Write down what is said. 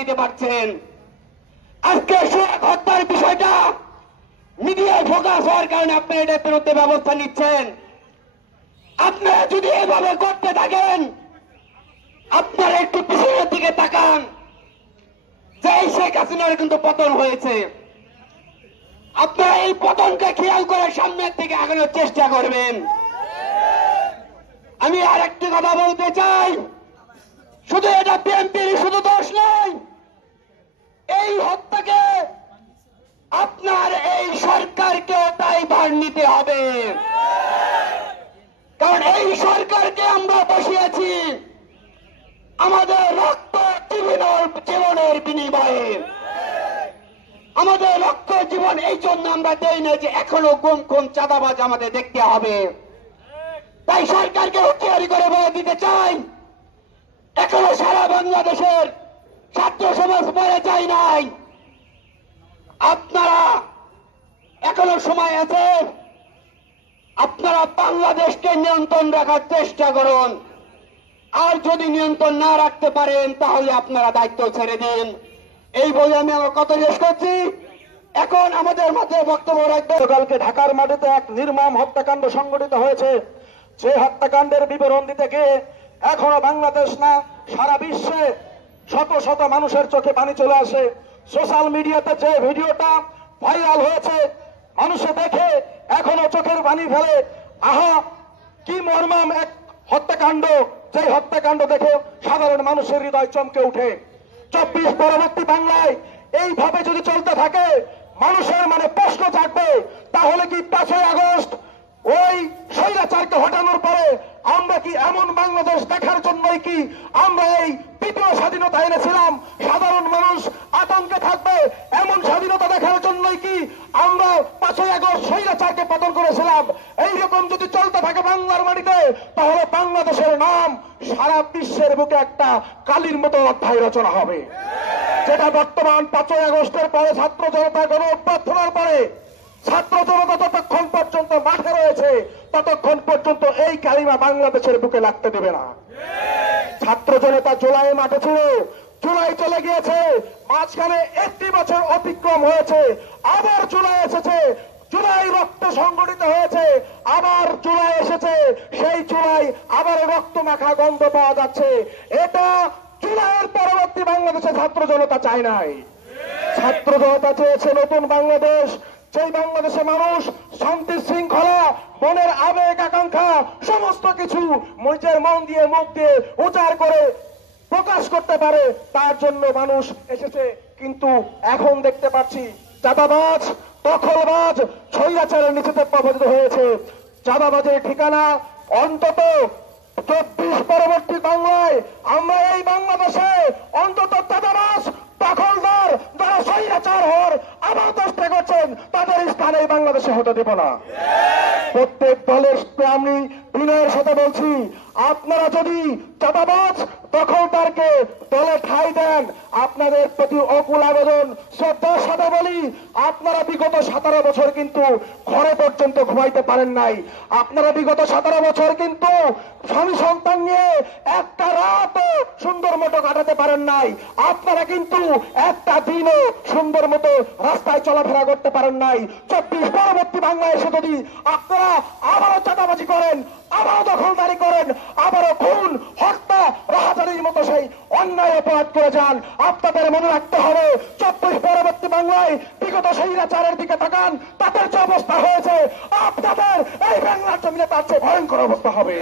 নিতে পারছেন। আজকে সোহাগ হত্যার বিষয়টা মিডিয়ায় ফোকাস হওয়ার কারণে আপনারা এটার বিরুদ্ধে ব্যবস্থা নিচ্ছেন। আপনারা যদি এভাবে করতে থাকেন, আপনারা একটু পিছনের দিকে তাকান, যে এই শেখ হাসিনার কিন্তু পতন হয়েছে। আপনারা এই পতনকে খেয়াল করে সামনের দিকে আগানোর চেষ্টা করবেন। আমি আর একটি কথা বলতে চাই, শুধু এটা বিএনপির শুধু দোষ নয়, এই হত্যাকে আপনার এই সরকারকেও দায়ভার নিতে হবে। কারণ এই সরকারকে আমরা বসিয়েছি আমাদের রক্ত জীবনের বিনিময়ে। আমাদের রক্ত জীবন এই জন্য আমরা দেই না যে এখনো গুম খুন চাঁদাবাজ আমাদের দেখতে হবে। তাই সরকারকে হুঁশিয়ারি করে বলে দিতে চাই, এখনো সারা বাংলাদেশের ছাত্র সমাজ মরে যায় নাই। আপনারা এখনো সময় আছে, আপনারা বাংলাদেশকে নিয়ন্ত্রণ রাখার চেষ্টা করুন। আর যদি নিয়ন্ত্রণ না রাখতে পারেন তাহলে আপনারা দায়িত্ব ছেড়ে দিন। এই বলে আমি আমার কথা শেষ করছি। এখন আমাদের মধ্যে বক্তব্য রাখবেন। গতকালকে ঢাকার মাটিতে এক নির্মম হত্যাকাণ্ড সংঘটিত হয়েছে। যে হত্যাকাণ্ডের বিবরণ দিতে গিয়ে এখনো বাংলাদেশ না সারা বিশ্বে শত শত মানুষের চোখে পানি চলে আসে। সোশ্যাল মিডিয়াতে যে ভিডিওটা ভাইরাল হয়েছে, মানুষে দেখে এখনো চোখের পানি ফেলে। আহা, কি মর্মম এক হত্যাকাণ্ড! যে হত্যাকাণ্ড দেখে সাধারণ মানুষের হৃদয় চমকে উঠে। 24 পরবর্তী বাংলায় এইভাবে যদি চলতে থাকে, মানুষের মানে প্রশ্ন জাগবে, তাহলে কি 5ই আগস্ট ওই স্বৈরাচারকে হটানোর পরে আমরা কি এমন বাংলাদেশ দেখার জন্যই কি আমরা এই দ্বিতীয় স্বাধীনতা এনেছিলাম? সাধারণ মানুষ আতঙ্কে থাকবে এমন স্বাধীনতা দেখার জন্যই কি আমরা 5ই আগস্ট স্বৈরাচারকে পতন করেছিলাম? এইরকম যদি চলতে থাকে বাংলার মাটিতে, তাহলে বাংলাদেশের নাম সারা বিশ্বের বুকে একটা কালির মতো অধ্যায় রচনা হবে। যেটা বর্তমান 5ই আগস্টের পরে ছাত্র জনতা গণ অভ্যুত্থানের পরে ছাত্র জনতা ততক্ষণ পর্যন্ত মাঠে রয়েছে, ততক্ষণ পর্যন্ত এই কালিমা বাংলাদেশের বুকে লাগতে দেবে না। ছাত্র জনতা জুলাই মাঠে ছিল, জুলাই চলে গিয়েছে, মাঝখানে 1টি বছর অতিক্রম হয়েছে, আবার জুলাই এসেছে, জুলাই রক্ত সংগঠিত হয়েছে, আবার জুলাই এসেছে, সেই জুলাই আবার রক্ত মাখা গন্ধ পাওয়া যাচ্ছে। এটা জুলাইয়ের পরবর্তী বাংলাদেশে ছাত্র জনতা চায় নাই। ছাত্র জনতা চেয়েছে নতুন বাংলাদেশ, সেই বাংলাদেশে মানুষ শান্তি শৃঙ্খলা, মনের আবেগ আকাঙ্ক্ষা সমস্ত কিছু নিজের মন দিয়ে মুখ দিয়ে উচ্চার করে প্রকাশ করতে পারে, তার জন্য মানুষ এসেছে। কিন্তু এখন দেখতে পাচ্ছি চাঁদাবাজ, দখলবাজ, স্বৈরাচারের নিচেতে প্রভাবিত হয়েছে। চাঁদাবাজের ঠিকানা অন্তত 24 পরবর্তী বাংলায় আমরা এই বাংলাদেশে অন্তত চাঁদাবাজ, দখলদার, যারা স্বৈরাচার হওয়ার আবার চেষ্টা করছেন, তাদের স্থানে বাংলাদেশে হতে দেব না। প্রত্যেক দলের আমি বিনয়ের সাথে বলছি, আপনারা যদি চাঁদাবাজ দখলদারকে দলে ঠাঁই দেন, আপনাদের প্রতি অকুল আবেদন শ্রদ্ধার সাথে বলি, আপনারা বিগত 17 বছর কিন্তু ঘরে পর্যন্ত ঘুমাইতে পারেন নাই। আপনারা বিগত 17 বছর কিন্তু স্বামী সন্তান নিয়ে একটা রাতও সুন্দর মতো কাটাতে পারেন নাই। আপনারা কিন্তু একটা দিনও সুন্দর মতো রাস্তায় চলাফেরা করতে পারেন নাই। 24 পরবর্তী বাংলাদেশে যদি আপনারা আবারও চাঁদাবাজি করেন, আবারও দখলদারি করেন, আবারও খুন, হত্যা, রাহাজানির মতো সেই অন্যায় অপরাধ করে যান, আপনাদের মনে রাখতে হবে 24 পরবর্তী বাংলায় বিগত স্বৈরাচারের দিকে তাকান, তাদের যে অবস্থা হয়েছে, আপনাদের এই বাংলার জমিনে তার চেয়ে ভয়ঙ্কর অবস্থা হবে।